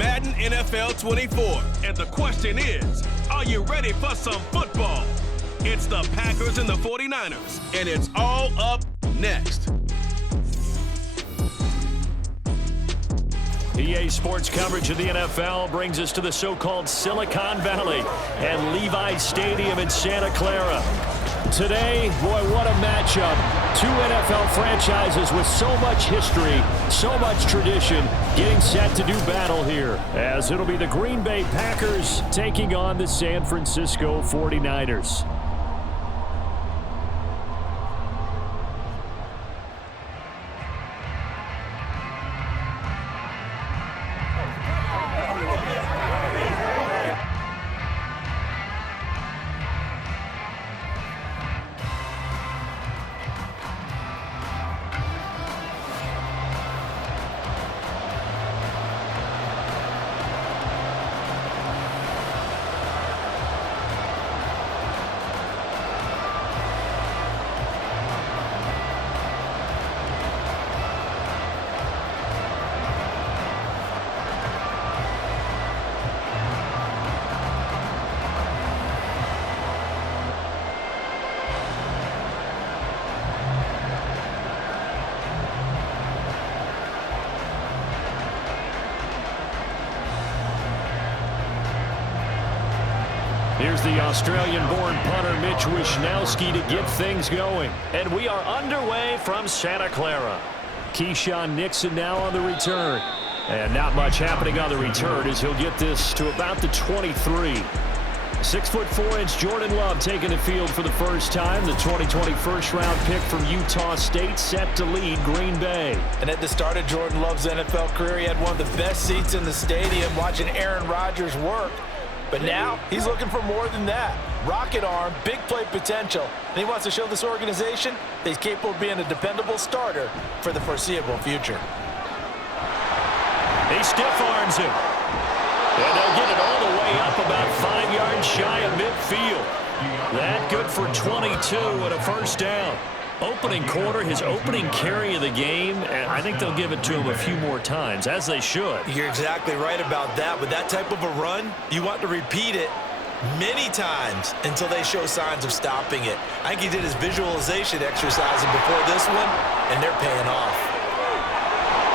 Madden NFL 24. And the question is, are you ready for some football? It's the Packers and the 49ers, and it's all up next. EA Sports coverage of the NFL brings us to the so-called Silicon Valley and Levi's Stadium in Santa Clara. Today, boy, what a matchup. Two NFL franchises with so much history, so much tradition, getting set to do battle here, as it'll be the Green Bay Packers taking on the San Francisco 49ers. Here's the Australian-born punter Mitch Wishnowsky to get things going. And we are underway from Santa Clara. Keyshawn Nixon now on the return. And not much happening on the return as he'll get this to about the 23. 6'4" Jordan Love taking the field for the first time. The 2020 first-round pick from Utah State set to lead Green Bay. And at the start of Jordan Love's NFL career, he had one of the best seats in the stadium watching Aaron Rodgers work. But now, he's looking for more than that. Rocket arm, big play potential. And he wants to show this organization that he's capable of being a dependable starter for the foreseeable future. He stiff-arms him. And they'll get it all the way up about 5 yards shy of midfield. That good for 22 and a first down. Opening quarter, his opening carry of the game, and I think they'll give it to him a few more times, as they should. You're exactly right about that. With that type of a run, you want to repeat it many times until they show signs of stopping it. I think he did his visualization exercises before this one, and they're paying off.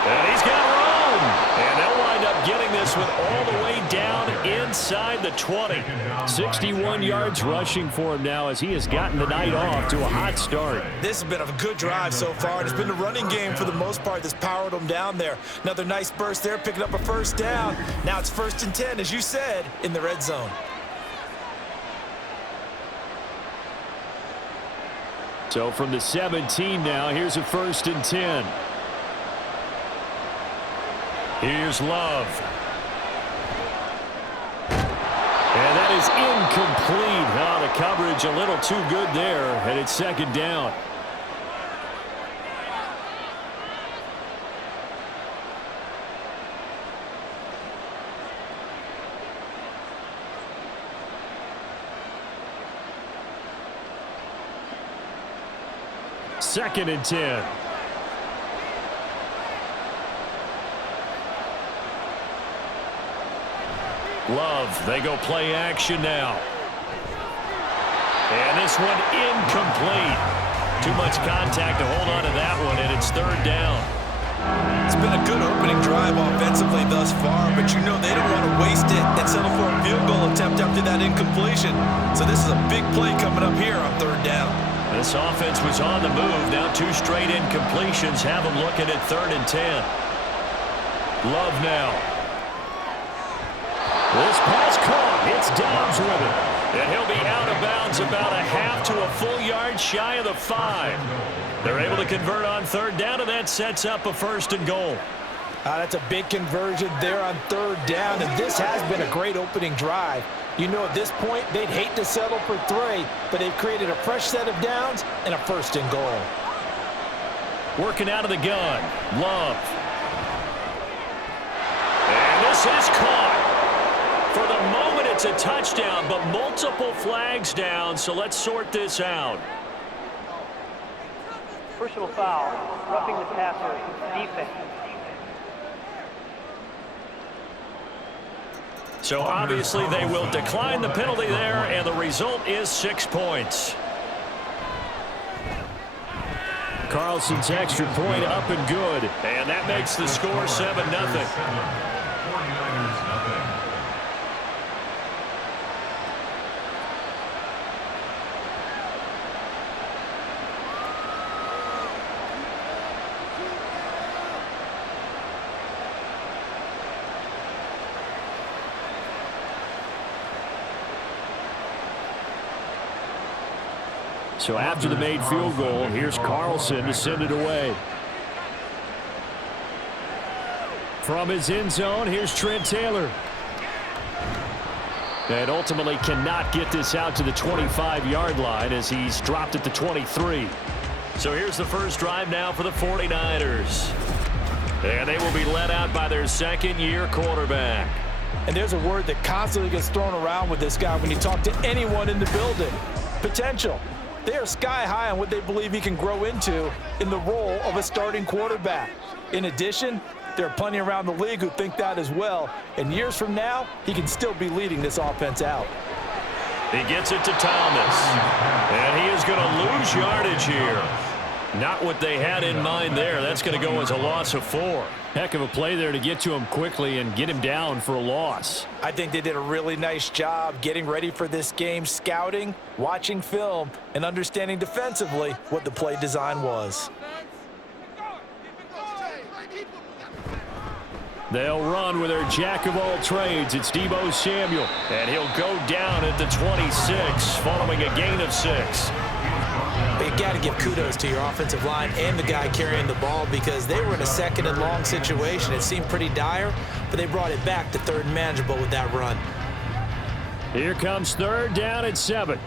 And he's got room. And they'll wind up getting this one all the way down inside the 20. 61 yards rushing for him now as he has gotten the night off to a hot start. This has been a good drive so far. It's been the running game for the most part that's powered them down there. Another nice burst there, picking up a first down. Now it's 1st and 10, as you said, in the red zone. So from the 17 now, here's a 1st and 10. Here's Love. And that is incomplete. Oh, the coverage a little too good there, and it's 2nd down. Second and 10. Love, they go play action now. And this one incomplete. Too much contact to hold on to that one, and it's 3rd down. It's been a good opening drive offensively thus far, but you know they don't want to waste it and settle for a field goal attempt after that incompletion. So this is a big play coming up here on 3rd down. This offense was on the move. Now 2 straight incompletions have them looking at 3rd and 10. Love now. This pass caught. It's Dobbs with it. And he'll be out of bounds about a half to a full yard shy of the 5. They're able to convert on 3rd down, and that sets up a 1st and goal. That's a big conversion there on 3rd down, and this has been a great opening drive. You know, at this point, they'd hate to settle for 3, but they've created a fresh set of downs and a 1st and goal. Working out of the gun. Love. And this is caught. For the moment, it's a touchdown, but multiple flags down, so let's sort this out. Personal foul, roughing the passer, defense. So obviously they will decline the penalty there, and the result is 6 points. Carlson's extra point up and good. And that makes the score 7-0. So after the made field goal, here's Carlson to send it away. From his end zone, here's Trent Taylor. And ultimately cannot get this out to the 25-yard line as he's dropped at the 23. So here's the first drive now for the 49ers. And they will be led out by their second-year quarterback. And there's a word that constantly gets thrown around with this guy when you talk to anyone in the building. Potential. They are sky high on what they believe he can grow into in the role of a starting quarterback. In addition, there are plenty around the league who think that as well. And years from now, he can still be leading this offense out. He gets it to Thomas. And he is going to lose yardage here. Not what they had in mind there. That's going to go as a loss of 4. Heck of a play there to get to him quickly and get him down for a loss. I think they did a really nice job getting ready for this game, scouting, watching film, and understanding defensively what the play design was. They'll run with their jack of all trades. It's Deebo Samuel. And he'll go down at the 26 following a gain of 6. But you got to give kudos to your offensive line and the guy carrying the ball because they were in a second and long situation. It seemed pretty dire, but they brought it back to third and manageable with that run. Here comes third down at 7.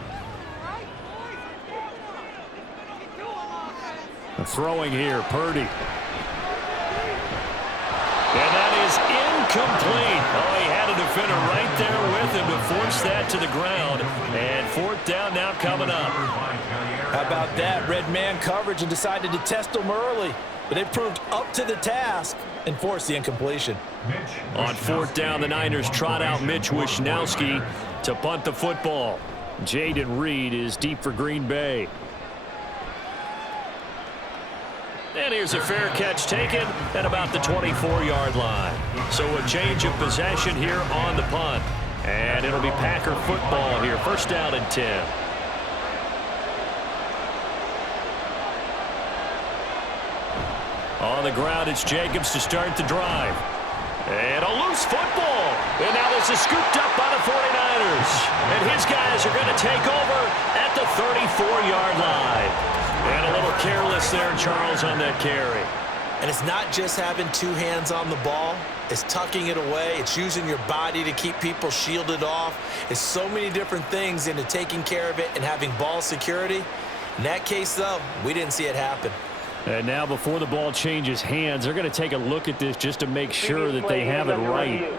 Throwing here, Purdy. And that is incomplete. Oh, he had a defender right there with him to force that to the ground. And fourth down now coming up. How about that? Red man coverage and decided to test them early. But they proved up to the task and forced the incompletion. On fourth down, the Niners trot out Mitch Wishnowski to punt the football. Jaden Reed is deep for Green Bay. And here's a fair catch taken at about the 24-yard line. So a change of possession here on the punt. And it'll be Packer football here. First down and 10. On the ground, it's Jacobs to start the drive. And a loose football. And now this is scooped up by the 49ers. And his guys are going to take over at the 34-yard line. And a little careless there, Charles, on that carry. And it's not just having two hands on the ball. It's tucking it away. It's using your body to keep people shielded off. It's so many different things into taking care of it and having ball security. In that case, though, we didn't see it happen. And now before the ball changes hands, they're going to take a look at this just to make sure that they have it right.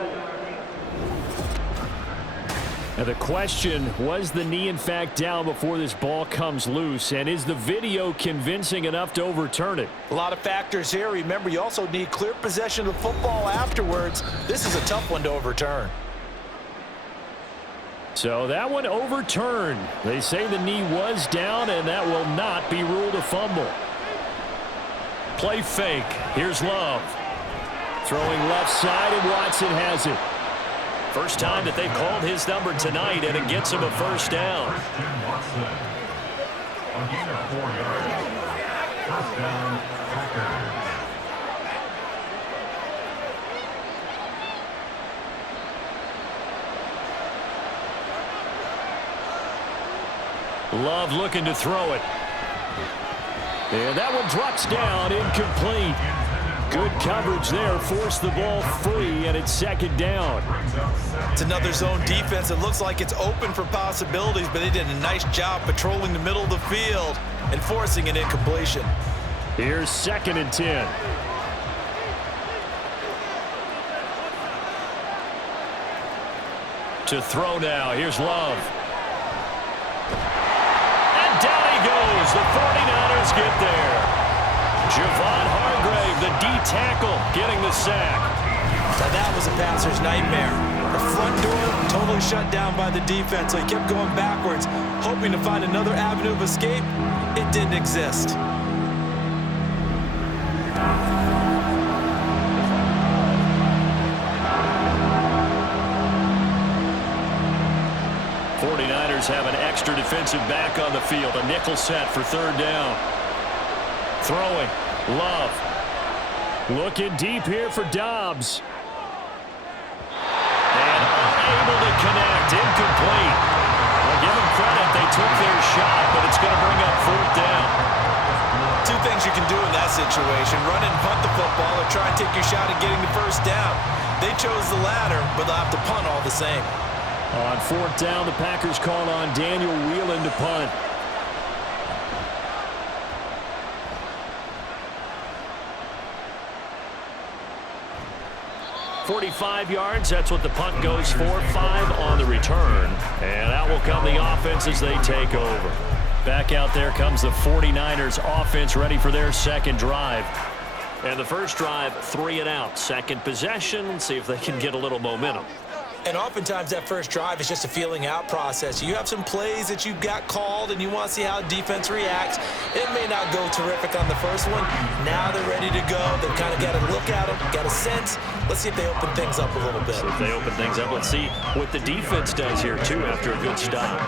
Now the question, was the knee in fact down before this ball comes loose? And is the video convincing enough to overturn it? A lot of factors here. Remember, you also need clear possession of the football afterwards. This is a tough one to overturn. So that one overturned. They say the knee was down, and that will not be ruled a fumble. Play fake. Here's Love. Throwing left side, and Watson has it. First time that they've called his number tonight, and it gets him a first down. Love looking to throw it. And that one drops down, incomplete. Good coverage there, forced the ball free, and it's second down. It's another zone defense. It looks like it's open for possibilities, but they did a nice job patrolling the middle of the field and forcing an incompletion. Here's second and 10. To throw now, here's Love. And down he goes. The 49ers get there. Javon Hargrave, the D tackle, getting the sack. Now that was a passer's nightmare. The front door totally shut down by the defense, so he kept going backwards, hoping to find another avenue of escape. It didn't exist. Have an extra defensive back on the field. A nickel set for third down. Throwing. Love. Looking deep here for Dobbs. And unable to connect. Incomplete. I'll give them credit. They took their shot, but it's going to bring up fourth down. Two things you can do in that situation. Run and punt the football or try and take your shot at getting the first down. They chose the latter, but they'll have to punt all the same. On fourth down, the Packers call on Daniel Whelan to punt. .45 yards, that's what the punt goes for. 5 on the return. And out will come the offense as they take over. Back out there comes the 49ers offense, ready for their second drive. And the first drive, 3 and out. Second possession, see if they can get a little momentum. And oftentimes that first drive is just a feeling out process. You have some plays that you've got called and you want to see how defense reacts. It may not go terrific on the first one. Now they're ready to go. They've kind of got to look at them, got a sense. Let's see if they open things up a little bit. So if they open things up, let's see what the defense does here too after a good stop.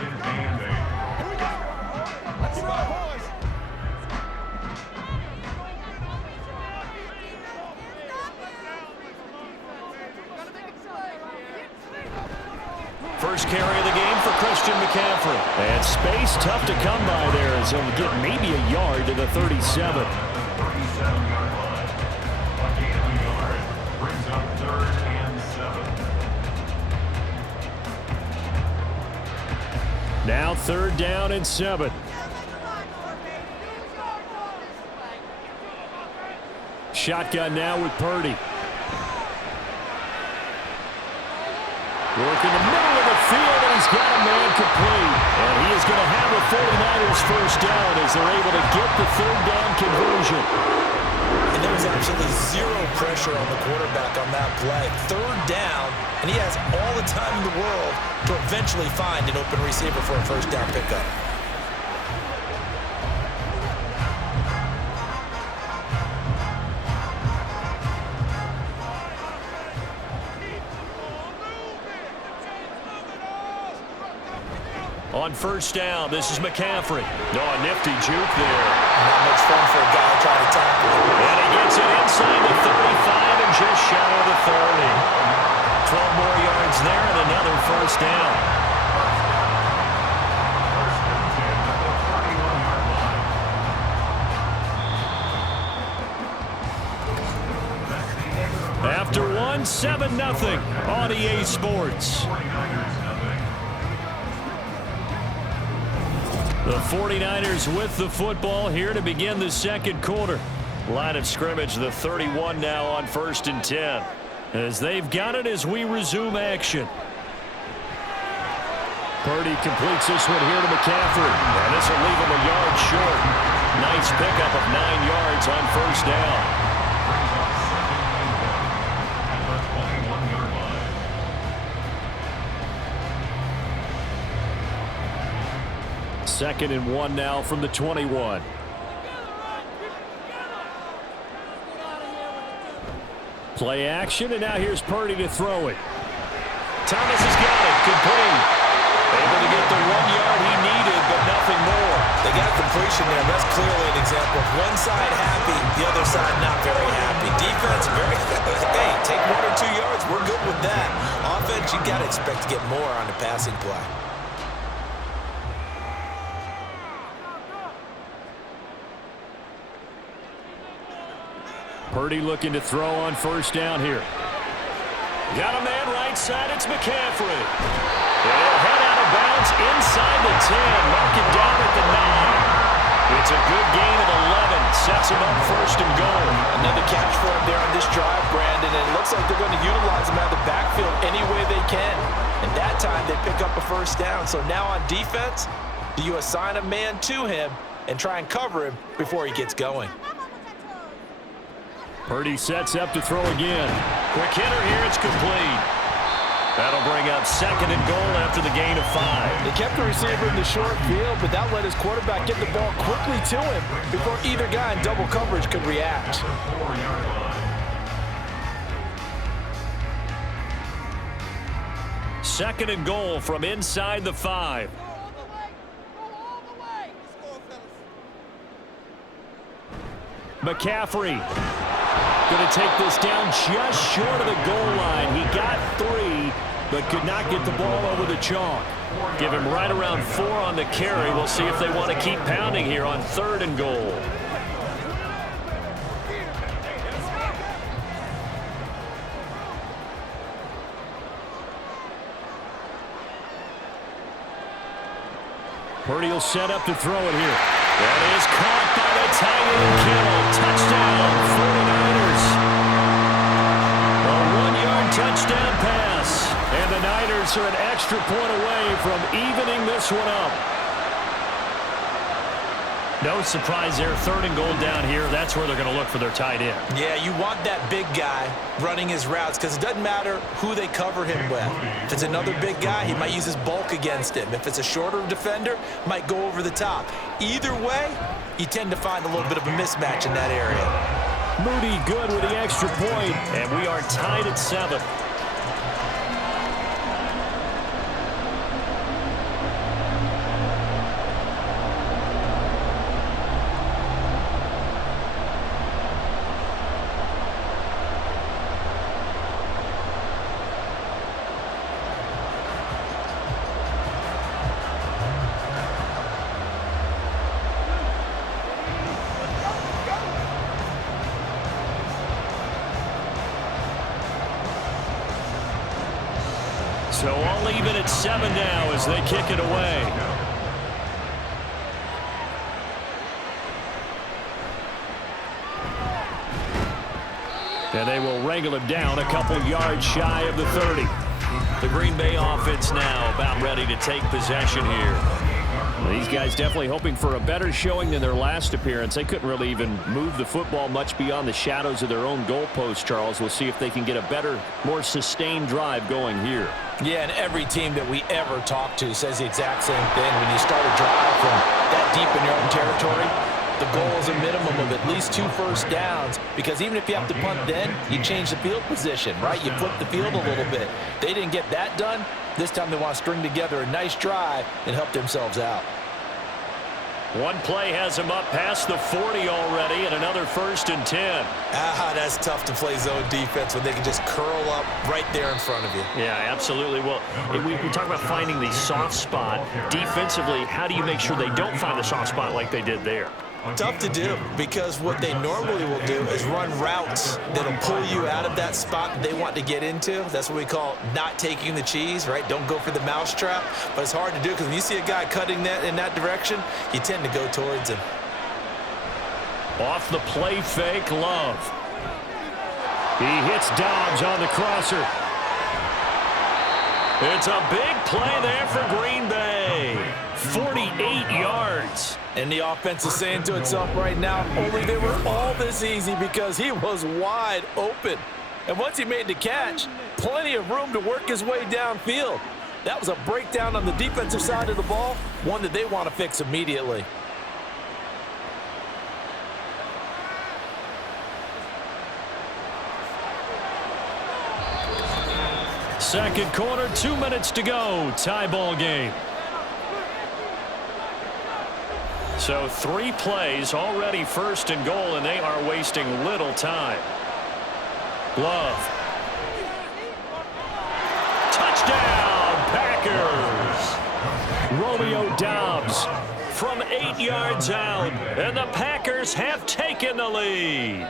First carry of the game for Christian McCaffrey. And space tough to come by there as he'll get maybe a yard to the 37. Now third down and 7. Shotgun now with Purdy. Working the middle of the field, and he's got a man complete. And he is going to have the 49ers first down as they're able to get the third down conversion. And there was absolutely zero pressure on the quarterback on that play. Third down, and he has all the time in the world to eventually find an open receiver for a first down pickup. On first down, this is McCaffrey. No, a nifty juke there. Not much fun for a guy trying to tackle. And he gets it inside the 35 and just shy of the 30. 12 more yards there and another first down. After one, 7-0 on EA Sports. The 49ers with the football here to begin the second quarter. Line of scrimmage, the 31 now on 1st and 10. As they've got it as we resume action. Purdy completes this one here to McCaffrey. And this will leave him a yard short. Nice pickup of 9 yards on first down. Second and 1 now from the 21. Play action, and now here's Purdy to throw it. Thomas has got it, complete. Able to get the 1 yard he needed, but nothing more. They got completion there. That's clearly an example of one side happy, the other side not very happy. Defense, very, hey, take 1 or 2 yards. We're good with that. Offense, you got to expect to get more on the passing play. Purdy looking to throw on first down here. Got a man right side. It's McCaffrey. He'll head out of bounds inside the 10. Mark it down at the 9. It's a good gain of 11. Sets him up first and goal. Another catch for him there on this drive, Brandon. And it looks like they're going to utilize him out of the backfield any way they can. And that time they pick up a first down. So now on defense, do you assign a man to him and try and cover him before he gets going? Purdy sets up to throw again. Quick hitter here. It's complete. That'll bring up 2nd and goal after the gain of 5. They kept the receiver in the short field, but that let his quarterback get the ball quickly to him before either guy in double coverage could react. Second and goal from inside the 5. McCaffrey going to take this down just short of the goal line. He got 3, but could not get the ball over the chalk. Give him right around 4 on the carry. We'll see if they want to keep pounding here on 3rd and goal. Purdy will set up to throw it here. That is caught by the tight end Kittle. Touchdown, 49ers. A 1-yard touchdown pass. And the Niners are an extra point away from evening this one up. No surprise there. 3rd and goal down here. That's where they're going to look for their tight end. Yeah, you want that big guy running his routes because it doesn't matter who they cover him with. If it's another big guy, he might use his bulk against him. If it's a shorter defender, might go over the top. Either way, you tend to find a little bit of a mismatch in that area. Moody good with the extra point, and we are tied at 7. So all even at 7 now as they kick it away. And they will wrangle him down a couple yards shy of the 30. The Green Bay offense now about ready to take possession here. These guys definitely hoping for a better showing than their last appearance. They couldn't really even move the football much beyond the shadows of their own goalpost, Charles. We'll see if they can get a better, more sustained drive going here. Yeah, and every team that we ever talk to says the exact same thing. When you start a drive from that deep in your own territory, the goal is a minimum of at least 2 first downs, because even if you have to punt then, you change the field position, right? You flip the field a little bit. They didn't get that done. This time they want to string together a nice drive and help themselves out. One play has him up past the 40 already, and another 1st and 10. That's tough to play zone defense when they can just curl up right there in front of you. Yeah, absolutely. Well, we talk about finding the soft spot. Defensively, how do you make sure they don't find the soft spot like they did there? Tough to do, because what they normally will do is run routes that'll pull you out of that spot that they want to get into. That's what we call not taking the cheese, right? Don't go for the mousetrap. But it's hard to do because when you see a guy cutting that in that direction, you tend to go towards him. Off the play fake, Love. He hits Dobbs on the crosser. It's a big play there for Green Bay. 48 yards. And the offense is saying to itself right now, only they were all this easy because he was wide open. And once he made the catch, plenty of room to work his way downfield. That was a breakdown on the defensive side of the ball, one that they want to fix immediately. Second quarter, 2 minutes to go. Tie ball game. So 3 plays, already 1st and goal, and they are wasting little time. Love. Touchdown, Packers. Romeo Dobbs from 8 yards out, and the Packers have taken the lead.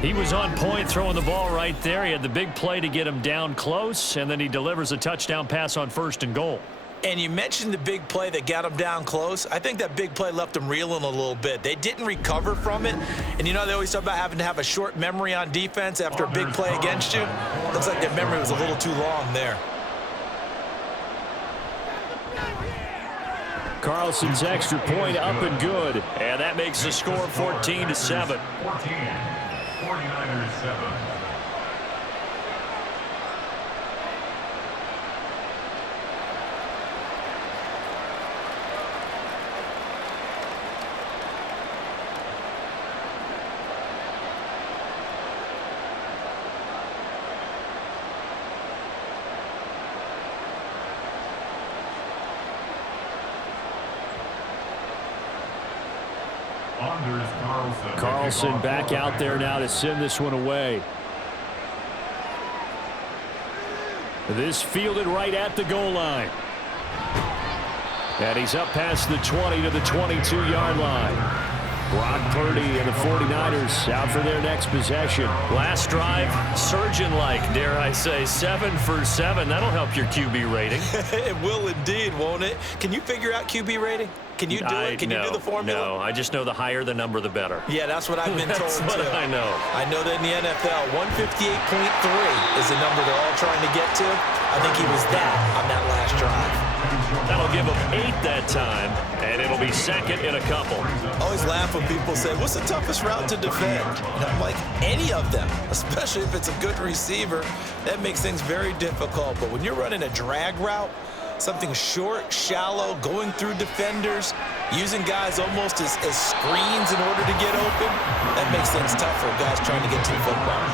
He was on point throwing the ball right there. He had the big play to get him down close, and then he delivers a touchdown pass on 1st and goal. And you mentioned the big play that got him down close. I think that big play left them reeling a little bit. They didn't recover from it. And you know, they always talk about having to have a short memory on defense after a big play against you. Looks like their memory was a little too long there. Carlson's extra point up and good. And that makes the score 14-7. 49ers 7. Carlson back out there now to send this one away. This fielded right at the goal line. And he's up past the 20 to the 22-yard line. Brock Purdy and the 49ers out for their next possession. Last drive, surgeon-like, dare I say, 7 for 7. That'll help your QB rating. It will indeed, won't it? Can you figure out QB rating? Can you do it? Can you do the formula? No, I just know the higher the number, the better. Yeah, that's what I've been told, That's what too. I know. I know that in the NFL, 158.3 is the number they're all trying to get to. I think he was that on that last drive. That'll give him 8 that time, and it'll be second in a couple. I always laugh when people say, what's the toughest route to defend? And I'm like, any of them, especially if it's a good receiver. That makes things very difficult. But when you're running a drag route, something short, shallow, going through defenders, using guys almost as screens in order to get open, that makes things tough for guys trying to get to the football.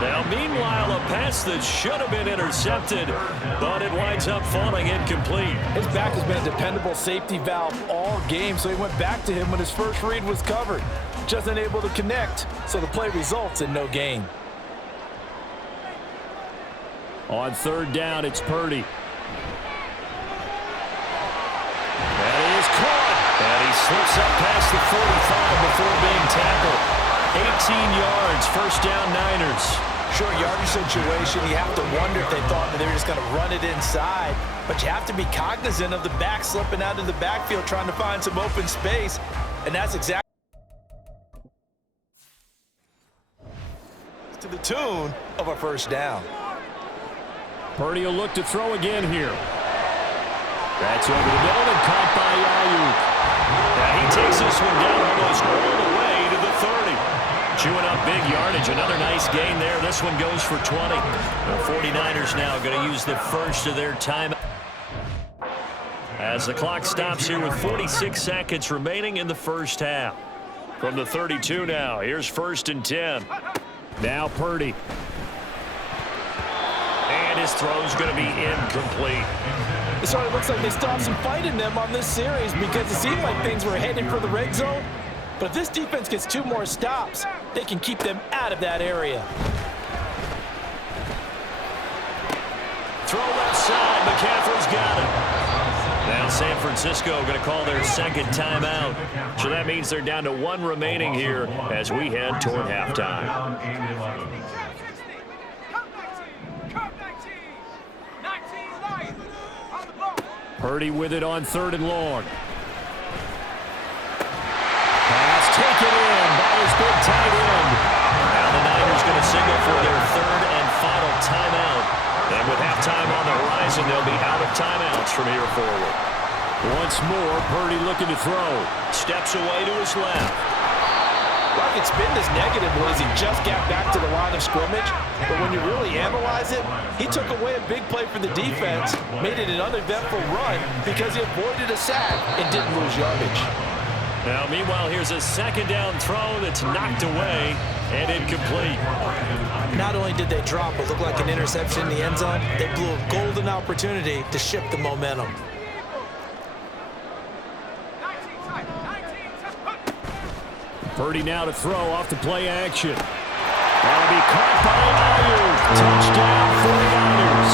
Now, meanwhile, a pass that should have been intercepted, but it winds up falling incomplete. His back has been a dependable safety valve all game, so he went back to him when his first read was covered. Just unable to connect, so the play results in no gain. On third down, it's Purdy. That is caught. And he slips up past the 45 before being tackled. 18 yards, first down Niners. Short yardage situation, you have to wonder if they thought that they were just going to run it inside. But you have to be cognizant of the back slipping out of the backfield trying to find some open space. And that's exactly to the tune of a first down. Purdy will look to throw again here. That's over the middle and caught by Ayuk. Now he takes this one down almost all the way to the 30. Chewing up big yardage. Another nice gain there. This one goes for 20. The 49ers now going to use the first of their time as the clock stops here with 46 seconds remaining in the first half. From the 32 now, here's first and 10. Now Purdy. And his throw's going to be incomplete. It sort of looks like they stopped some fight in them on this series because it seemed like things were headed for the red zone. But if this defense gets 2 more stops, they can keep them out of that area. Throw left side. McCaffrey's got it. Now San Francisco going to call their second timeout. So that means they're down to 1 remaining here as we head toward halftime. Purdy with it on third and long. Pass taken in by his big tight end. Now the Niners going to signal for their third and final timeout. And with halftime on the horizon, they'll be out of timeouts from here forward. Once more, Purdy looking to throw. Steps away to his left. Well, I could spin this negative was he just got back to the line of scrimmage. But when you really analyze it, he took away a big play for the defense, made it an uneventful run because he avoided a sack and didn't lose yardage. Now, meanwhile, here's a second down throw that's knocked away and incomplete. Not only did they drop what looked like an interception in the end zone, they blew a golden opportunity to shift the momentum. Purdy now to throw off the play action. That'll be caught by Ayuk. Touchdown 49ers.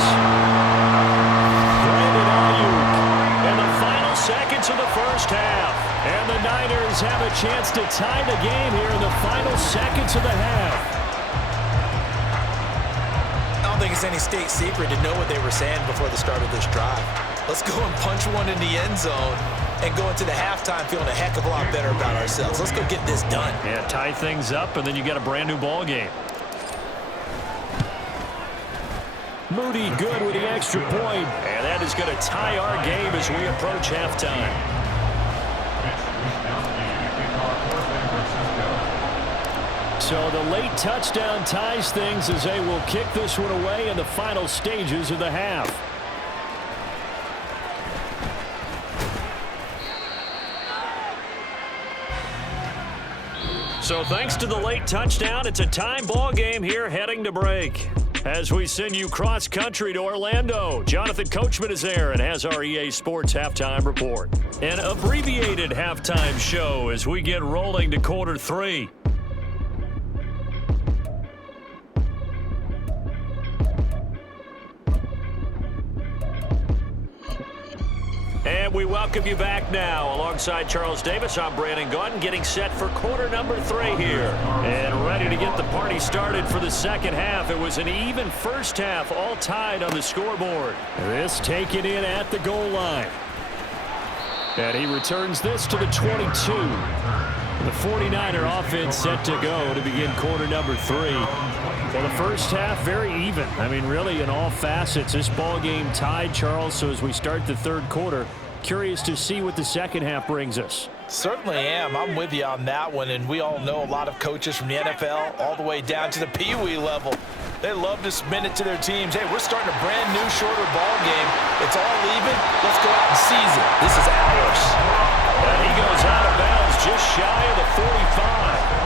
Brandon Ayuk in the final seconds of the first half. And the Niners have a chance to tie the game here in the final seconds of the half. I don't think it's any state secret to know what they were saying before the start of this drive. Let's go and punch one in the end zone and go into the halftime feeling a heck of a lot better about ourselves. Let's go get this done. Yeah, tie things up, and then you get a brand new ball game. Moody good with the extra point. And that is going to tie our game as we approach halftime. So the late touchdown ties things as they will kick this one away in the final stages of the half. So thanks to the late touchdown, it's a time ball game here heading to break. As we send you cross-country to Orlando, Jonathan Coachman is there and has our EA Sports Halftime Report. An abbreviated halftime show as we get rolling to quarter 3. And we welcome you back now. Alongside Charles Davis, I'm Brandon Gaudin, getting set for quarter number 3 here. And ready to get the party started for the second half. It was an even first half, all tied on the scoreboard. This taken in at the goal line. And he returns this to the 22. The 49er offense set to go to begin quarter number 3. Well, the first half, very even. I mean, really, in all facets, this ball game tied, Charles. So as we start the third quarter, curious to see what the second half brings us. Certainly am. I'm with you on that one, and we all know a lot of coaches from the NFL all the way down to the Pee-wee level. They love to submit it to their teams. Hey, we're starting a brand new, shorter ball game. It's all even. Let's go out and seize it. This is ours. And he goes out of bounds just shy of the 45.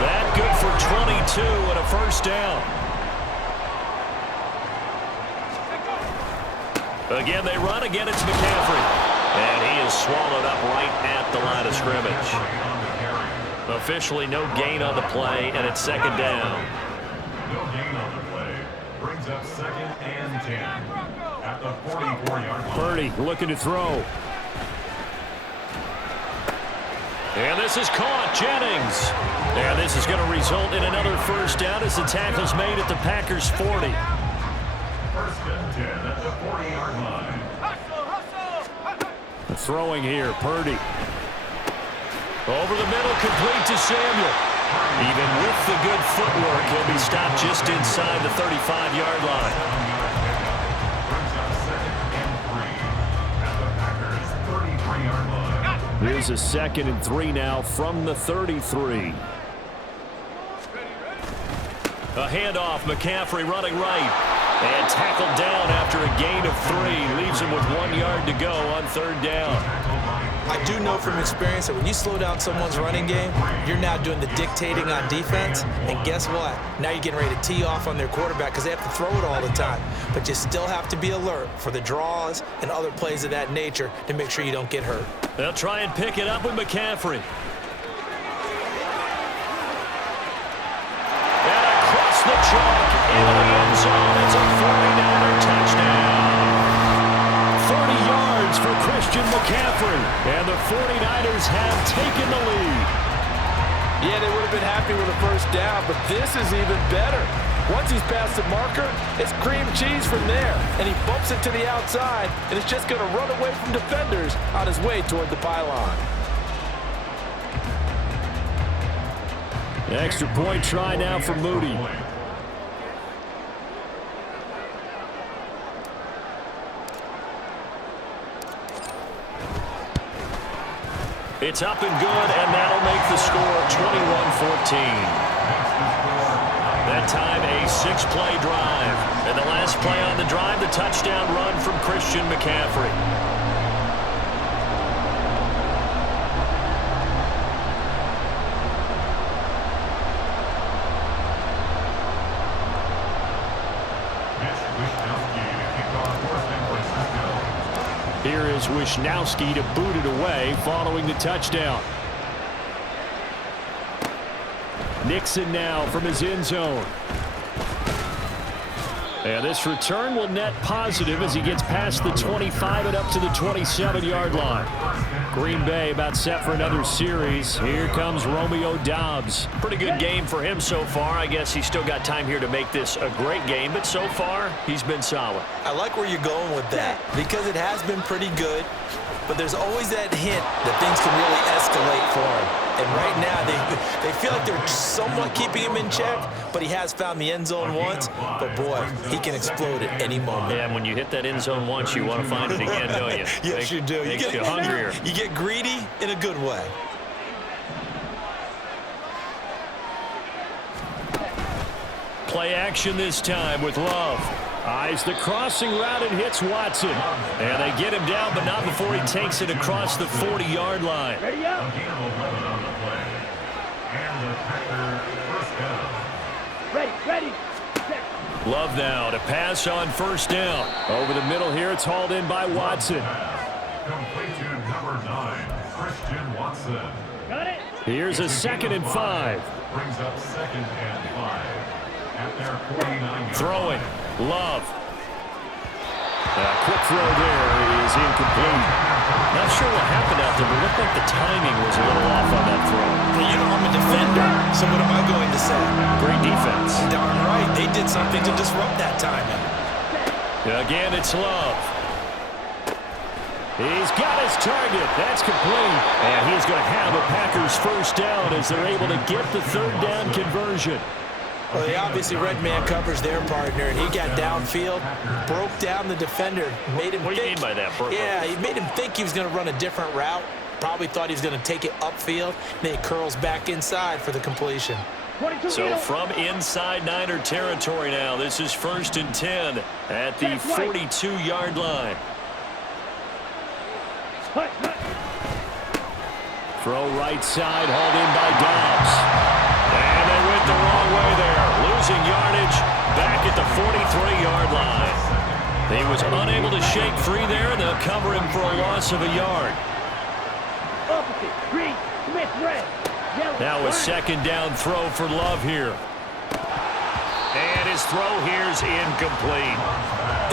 That good for 22 and a first down. Again, they run. Again, it's McCaffrey. And he is swallowed up right at the line of scrimmage. Officially no gain on the play, and it's second down. No gain on the play. Brings up 2nd and 10 at the 44-yard line. Purdy looking to throw. And this is caught. Jennings. And this is going to result in another first down as the tackle's made at the Packers' 40. 1st and 10 at the 40-yard line. Throwing here, Purdy. Over the middle, complete to Samuel. Even with the good footwork, he'll be stopped just inside the 35-yard line. Brings up 2nd and 3 at the Packers' 33-yard line. Here's a 2nd and 3 now from the 33. A handoff, McCaffrey running right. And tackled down after a gain of 3. Leaves him with 1 yard to go on 3rd down. I do know from experience that when you slow down someone's running game, you're now doing the dictating on defense. And guess what? Now you're getting ready to tee off on their quarterback because they have to throw it all the time. But you still have to be alert for the draws and other plays of that nature to make sure you don't get hurt. They'll try and pick it up with McCaffrey. And across the chalk into the end zone. It's a 49er touchdown. 40 yards for Christian McCaffrey. And the 49ers have taken the lead. Yeah, they would have been happy with a first down, but this is even better. Once he's past the marker, it's cream cheese from there. And he bumps it to the outside, and it's just going to run away from defenders on his way toward the pylon. Extra point try now for Moody. It's up and good, and that'll make the score 21-14. That time a 6-play drive. And the last play on the drive, the touchdown run from Christian McCaffrey. Here is Wisnowski to boot it away following the touchdown. Nixon now from his end zone. And this return will net positive as he gets past the 25 and up to the 27-yard line. Green Bay about set for another series. Here comes Romeo Doubs. Pretty good game for him so far. I guess he's still got time here to make this a great game, but so far he's been solid. I like where you're going with that because it has been pretty good, but there's always that hint that things can really escalate for him. And right now, they feel like they're somewhat keeping him in check, but he has found the end zone once. But, boy, he can explode at any moment. Yeah, and when you hit that end zone once, you want to find it again, don't you? Yes, you do. Makes you hungrier. You get greedy in a good way. Play action this time with Love. Eyes the crossing route and hits Watson. And they get him down, but not before he takes it across the 40-yard line. A gain of 11 on the play. And the Packers first down. Ready. Love now to pass on first down. Over the middle here, it's hauled in by Watson. Complete to number 9, Christian Watson. Got it. Here's a 2nd and 5. Brings up 2nd and 5. At their 49-yard Throwing. Love. Quick throw there is incomplete. Not sure what happened out there, but it looked like the timing was a little off on that throw. You know, I'm a defender, so what am I going to say? Great defense. Darn right. They did something to disrupt that timing. Again, it's Love. He's got his target. That's complete. And he's going to have a Packers first down as they're able to get the 3rd down conversion. Well, they obviously red man covers their partner, and he got downfield, broke down the defender, made him What do you think. mean by that? Yeah, he made him think he was going to run a different route. Probably thought he was going to take it upfield. Then he curls back inside for the completion. So from inside Niner territory now, this is 1st and 10 at the 42-yard line. Throw right side, hauled in by Dobbs. And they went the wrong way there. Losing yardage back at the 43-yard line. He was unable to shake free there, and they'll cover him for a loss of a yard. Opposite. Green. Smith. Red. Yellow. Now a 2nd down throw for Love here. And his throw here's incomplete.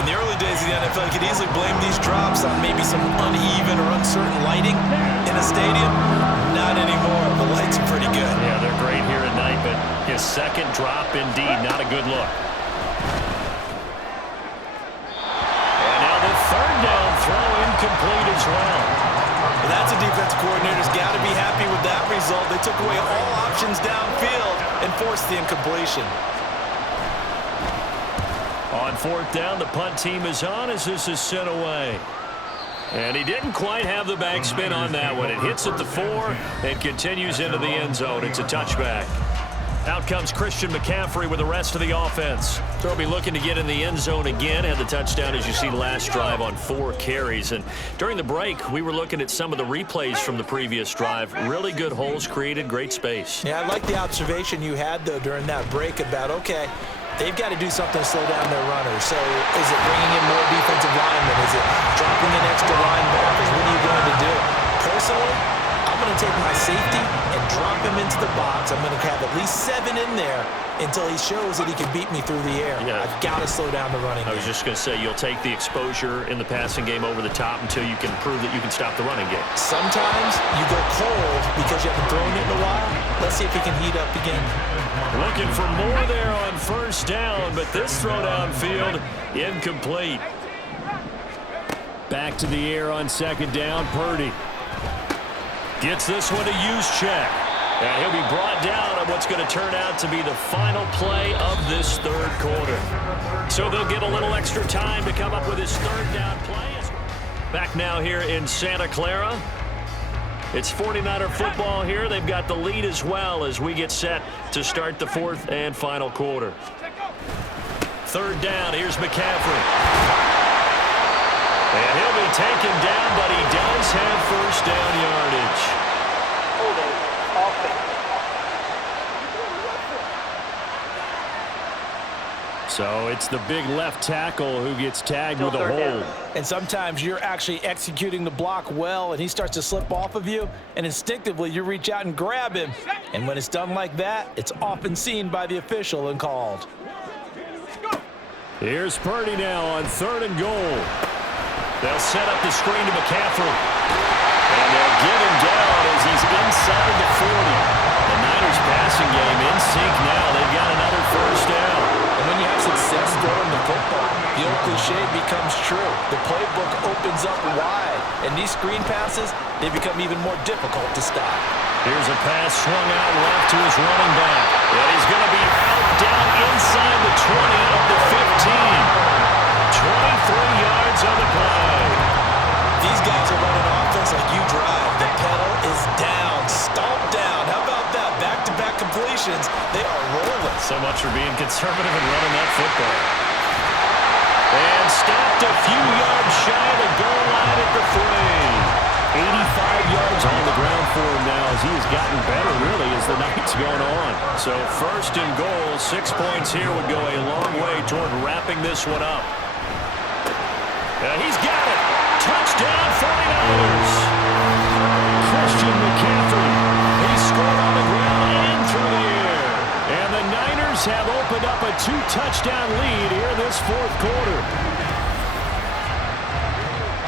In the early days of the NFL, you could easily blame these drops on maybe some uneven or uncertain lighting in a stadium. Not anymore. The lights are pretty good. Yeah, they're great here at night, but his 2nd drop, indeed, not a good look. And now the 3rd down throw incomplete as well. Well, that's a defensive coordinator's got to be happy with that result. They took away all options downfield and forced the incompletion. On 4th down, the punt team is on as this is sent away. And he didn't quite have the backspin on that one. It hits at the 4 and continues into the end zone. It's a touchback. Out comes Christian McCaffrey with the rest of the offense. They'll be looking to get in the end zone again. Had the touchdown, as you see, last drive on 4 carries. And during the break, we were looking at some of the replays from the previous drive. Really good holes created, great space. Yeah, I like the observation you had, though, during that break about, okay, they've got to do something to slow down their runners. So is it bringing in more defensive linemen? Is it dropping in extra linebackers? What are you going to do? Personally, I'm going to take my safety and drop him into the box. I'm going to have at least 7 in there until he shows that he can beat me through the air. Yeah. I've got to slow down the running game. I was just going to say, you'll take the exposure in the passing game over the top until you can prove that you can stop the running game. Sometimes you go cold because you haven't thrown it in a while. Let's see if he can heat up again. Looking for more there on 1st down, but this throw downfield incomplete. Back to the air on 2nd down, Purdy. Gets this one to Juszczyk. And he'll be brought down on what's going to turn out to be the final play of this 3rd quarter. So they'll get a little extra time to come up with his 3rd down play. Back now here in Santa Clara. It's 49er football here. They've got the lead as well as we get set to start the 4th and final quarter. 3rd down, here's McCaffrey. And he'll be taken down, but he does have 1st down yardage. So it's the big left tackle who gets tagged with a hold. And sometimes you're actually executing the block well, and he starts to slip off of you, and instinctively you reach out and grab him. And when it's done like that, it's often seen by the official and called. Here's Purdy now on 3rd and goal. They'll set up the screen to McCaffrey. And they'll get him down as he's inside the 40. The Niners passing game in sync now. They've got another 1st down. And when you have success throwing the football, the old cliche becomes true. The playbook opens up wide. And these screen passes, they become even more difficult to stop. Here's a pass swung out left to his running back. And he's going to be out down inside the 20 of the 15. 23 yards on the play. These guys are running offense like you drive. The pedal is down, stomped down. How about that? Back-to-back completions. They are rolling. So much for being conservative and running that football. And stopped a few yards shy of the goal line at the 3. 85 yards on the ground for him now as he has gotten better, really, as the night's going on. So first and goal, 6 points here would go a long way toward wrapping this one up. He's got it. Touchdown, 49ers. Christian McCaffrey. He scored on the ground and through the air. And the Niners have opened up a 2-touchdown lead here in this fourth quarter.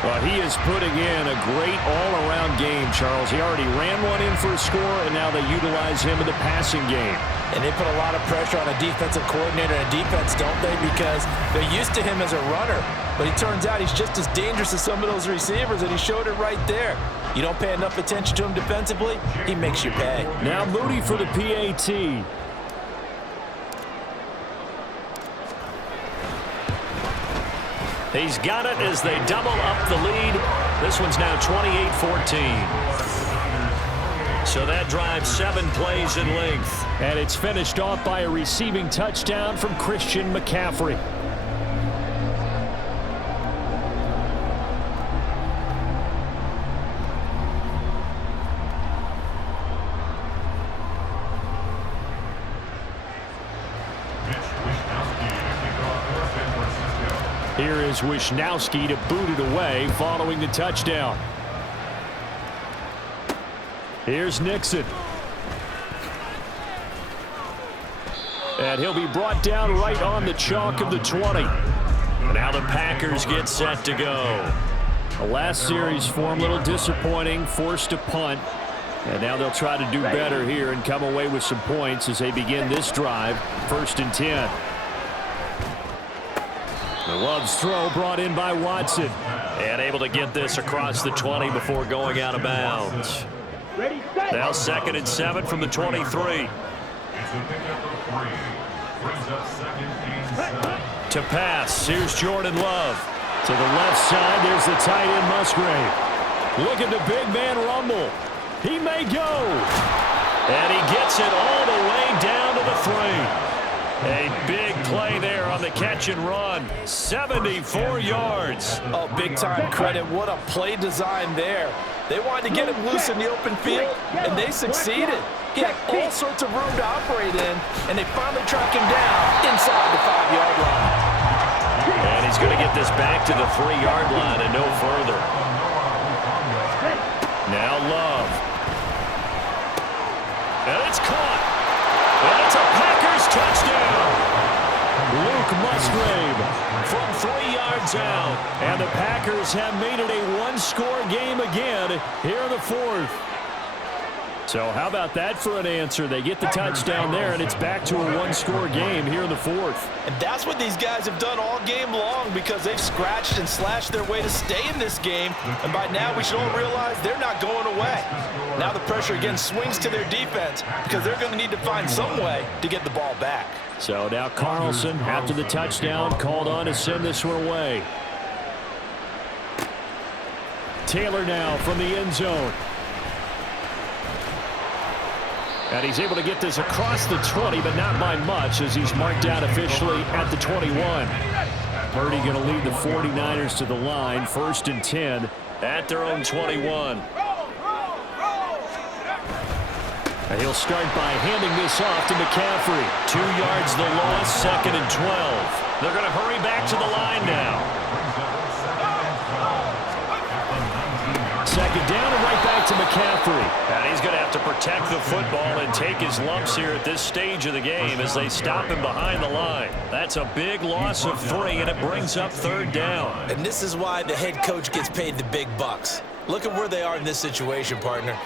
Well, he is putting in a great all-around game, Charles. He already ran one in for a score, and now they utilize him in the passing game. And they put a lot of pressure on a defensive coordinator and defense, don't they? Because they're used to him as a runner. But it turns out he's just as dangerous as some of those receivers, and he showed it right there. You don't pay enough attention to him defensively, he makes you pay. Now Moody for the PAT. He's got it as they double up the lead. This one's now 28-14. So that drives 7 plays in length. And it's finished off by a receiving touchdown from Christian McCaffrey. Here is Wishnowski to boot it away following the touchdown. Here's Nixon. And he'll be brought down right on the chalk of the 20. Now the Packers get set to go. The last series for him, a little disappointing, forced to punt. And now they'll try to do better here and come away with some points as they begin this drive. 1st and 10. The Love's throw brought in by Watson. And able to get this across the 20 before going out of bounds. Now 2nd and 7 from the 23. It's a pickup of 3. Brings up 2nd and 7. To pass, here's Jordan Love. To the left side, there's the tight end Musgrave. Look at the big man rumble. He may go. And he gets it all the way down to the 3. A big play there on the catch and run. 74 yards. Oh, big-time credit. What a play design there. They wanted to get him loose in the open field, and they succeeded. He had all sorts of room to operate in, and they finally track him down inside the 5-yard line. And he's going to get this back to the 3-yard line and no further. Now Love. And it's caught. And it's a Packers touchdown. Luke Musgrave from 3 yards out. And the Packers have made it a one-score game again here in the 4th. So how about that for an answer? They get the touchdown there, and it's back to a one-score game here in the 4th. And that's what these guys have done all game long because they've scratched and slashed their way to stay in this game. And by now, we should all realize they're not going away. Now the pressure again swings to their defense because they're going to need to find some way to get the ball back. So now Carlson, after the touchdown, called on to send this one away. Taylor now from the end zone. And he's able to get this across the 20, but not by much as he's marked down officially at the 21. Purdy going to lead the 49ers to the line, 1st and 10 at their own 21. And he'll start by handing this off to McCaffrey. 2 yards the loss, 2nd and 12. They're going to hurry back to the line now. 2nd down and right back to McCaffrey. And he's going to have to protect the football and take his lumps here at this stage of the game as they stop him behind the line. That's a big loss of 3, and it brings up 3rd down. And this is why the head coach gets paid the big bucks. Look at where they are in this situation, partner.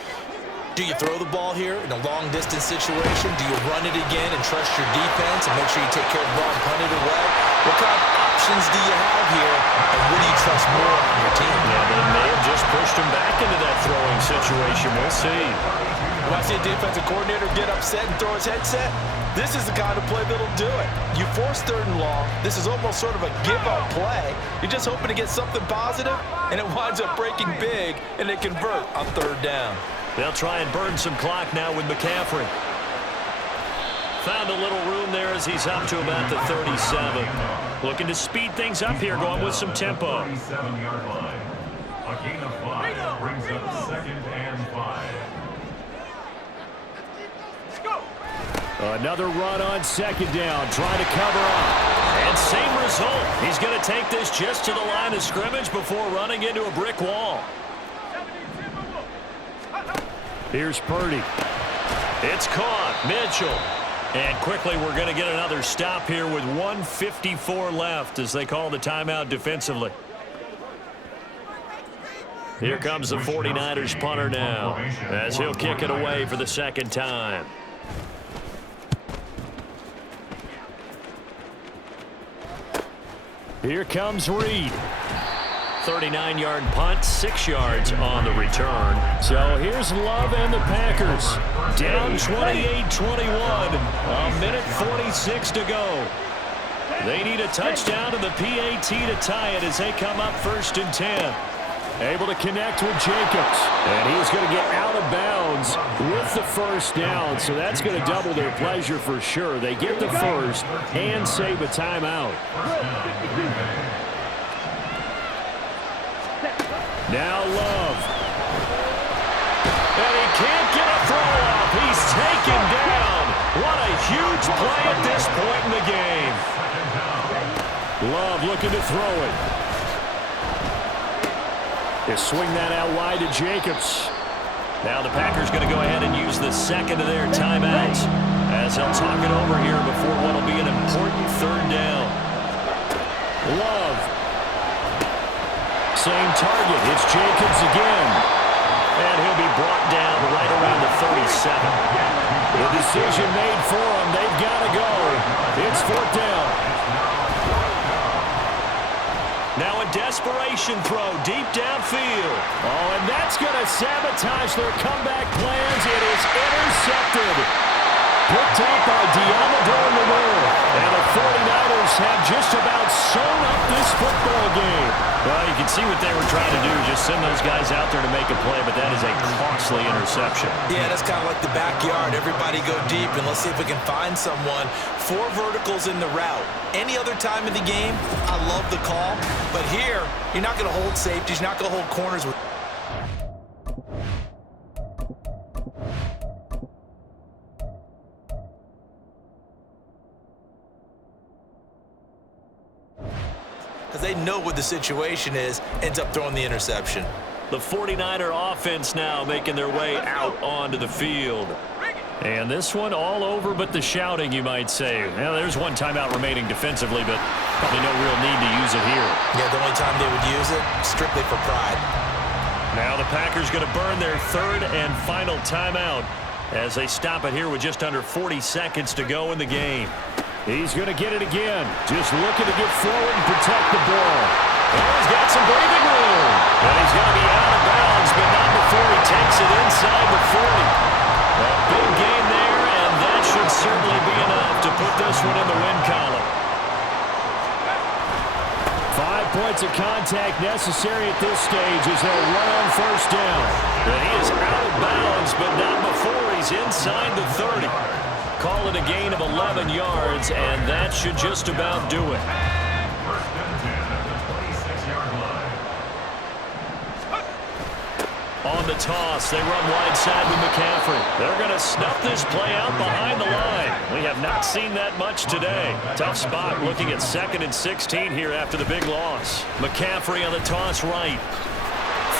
Do you throw the ball here in a long-distance situation? Do you run it again and trust your defense and make sure you take care of the ball and punt it away? What kind of options do you have here, and what do you trust more on your team? Yeah, they may have just pushed him back into that throwing situation. We'll see. When I see a defensive coordinator get upset and throw his headset, this is the kind of play that'll do it. You force 3rd and long. This is almost sort of a give-up play. You're just hoping to get something positive, and it winds up breaking big, and they convert on 3rd down. They'll try and burn some clock now with McCaffrey. Found a little room there as he's up to about the 37. Looking to speed things up here, going with some tempo. 37-yard line. A gain of 5 brings up 2nd and 5. Another run on 2nd down, trying to cover up. And same result. He's going to take this just to the line of scrimmage before running into a brick wall. Here's Purdy. It's caught. Mitchell. And quickly we're going to get another stop here with 1:54 left as they call the timeout defensively. Here comes the 49ers punter now as he'll kick it away for the 2nd time. Here comes Reed. 39-yard punt, 6 yards on the return. So here's Love and the Packers. Down 28-21. A minute 46 to go. They need a touchdown and the PAT to tie it as they come up 1st and 10. Able to connect with Jacobs. And he's going to get out of bounds with the 1st down. So that's going to double their pleasure for sure. They get the 1st and save a timeout. Now Love. And he can't get a throw off. He's taken down. What a huge play at this point in the game. Love looking to throw it. They swing that out wide to Jacobs. Now the Packers going to go ahead and use the 2nd of their timeouts as they'll talk it over here before what will be an important 3rd down. Love. Same target. It's Jacobs again. And he'll be brought down right around the 37. The decision made for him. They've got to go. It's 4th down. Now a desperation throw deep downfield. Oh, and that's going to sabotage their comeback plans. It is intercepted. Picked up by Diamador Lenore. And the 49ers have just about sewn up this football game. Well, you can see what they were trying to do, just send those guys out there to make a play, but that is a costly interception. Yeah, that's kind of like the backyard. Everybody go deep, and let's see if we can find someone. 4 verticals in the route. Any other time in the game, I love the call. But here, you're not going to hold safeties. You're not going to hold corners. Because they know what the situation is, ends up throwing the interception. The 49er offense now making their way out onto the field. And this one all over but the shouting, you might say. Well, there's one timeout remaining defensively, but probably no real need to use it here. Yeah, the only time they would use it, strictly for pride. Now the Packers going to burn their 3rd and final timeout as they stop it here with just under 40 seconds to go in the game. He's going to get it again. Just looking to get forward and protect the ball. Oh, he's got some breathing room. And he's going to be out of bounds, but not before he takes it inside the 40. A big gain there, and that should certainly be enough to put this one in the win column. 5 points of contact necessary at this stage as they'll run on 1st down. And he is out of bounds, but not before he's inside the 30. Call it a gain of 11 yards, and that should just about do it. First and 10 at the 26-yard line. On the toss, they run wide side with McCaffrey. They're going to snuff this play out behind the line. We have not seen that much today. Tough spot looking at 2nd and 16 here after the big loss. McCaffrey on the toss right.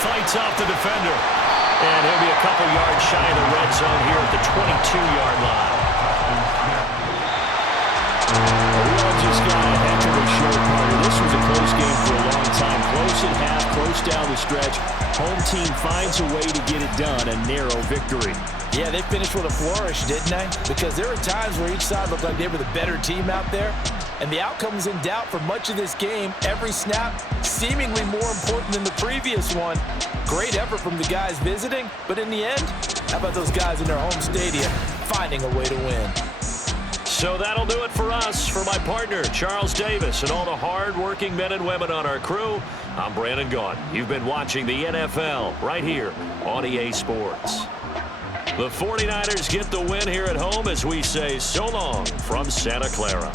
Fights off the defender. And he'll be a couple yards shy of the red zone here at the 22-yard line. The run just got a heck of a show, partner. This was a close game for a long time. Close at half, close down the stretch. Home team finds a way to get it done, a narrow victory. Yeah, they finished with a flourish, didn't they? Because there were times where each side looked like they were the better team out there, and the outcome was in doubt for much of this game. Every snap seemingly more important than the previous one. Great effort from the guys visiting, but in the end, how about those guys in their home stadium finding a way to win? So that'll do it for us. For my partner, Charles Davis, and all the hard-working men and women on our crew, I'm Brandon Gaudin. You've been watching the NFL right here on EA Sports. The 49ers get the win here at home as we say so long from Santa Clara.